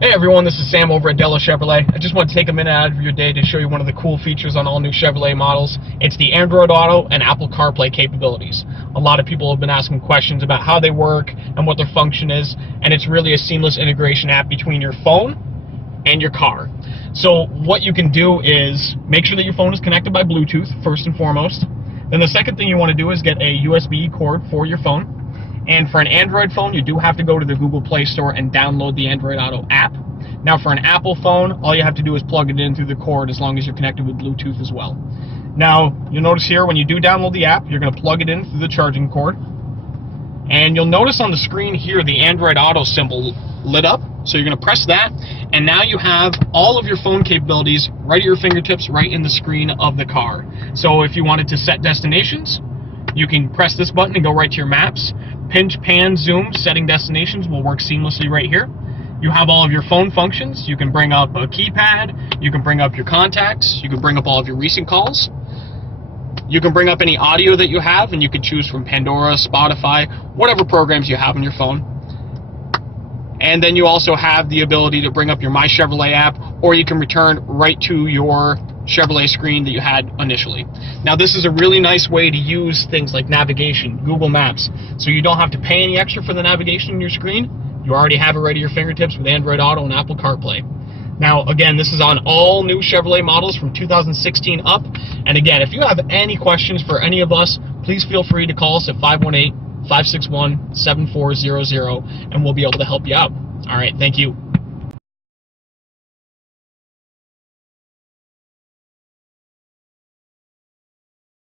Hey everyone, this is Sam over at Della Chevrolet. I just want to take a minute out of your day to show you one of the cool features on all new Chevrolet models. It's the Android Auto and Apple CarPlay capabilities. A lot of people have been asking questions about how they work and what their function is, and it's really a seamless integration app between your phone and your car. So what you can do is make sure that your phone is connected by Bluetooth, first and foremost. Then the second thing you want to do is get a USB cord for your phone. And for an Android phone, you do have to go to the Google Play Store and download the Android Auto app. Now for an Apple phone, all you have to do is plug it in through the cord as long as you're connected with Bluetooth as well. Now, you'll notice here when you do download the app, you're going to plug it in through the charging cord. And you'll notice on the screen here the Android Auto symbol lit up. So you're going to press that, and now you have all of your phone capabilities right at your fingertips, right in the screen of the car. So if you wanted to set destinations, you can press this button and go right to your maps. Pinch, pan, zoom, setting destinations will work seamlessly right here. You have all of your phone functions. You can bring up a keypad, you can bring up your contacts, you can bring up all of your recent calls. You can bring up any audio that you have, and you can choose from Pandora, Spotify, whatever programs you have on your phone. And then you also have the ability to bring up your My Chevrolet app, or you can return right to your Chevrolet screen that you had initially. Now this is a really nice way to use things like navigation, Google Maps, so you don't have to pay any extra for the navigation on your screen. You already have it right at your fingertips with Android Auto and Apple CarPlay. Now again, this is on all new Chevrolet models from 2016 up, and again, if you have any questions for any of us, please feel free to call us at 518-561-7400 and we'll be able to help you out. Alright, thank you.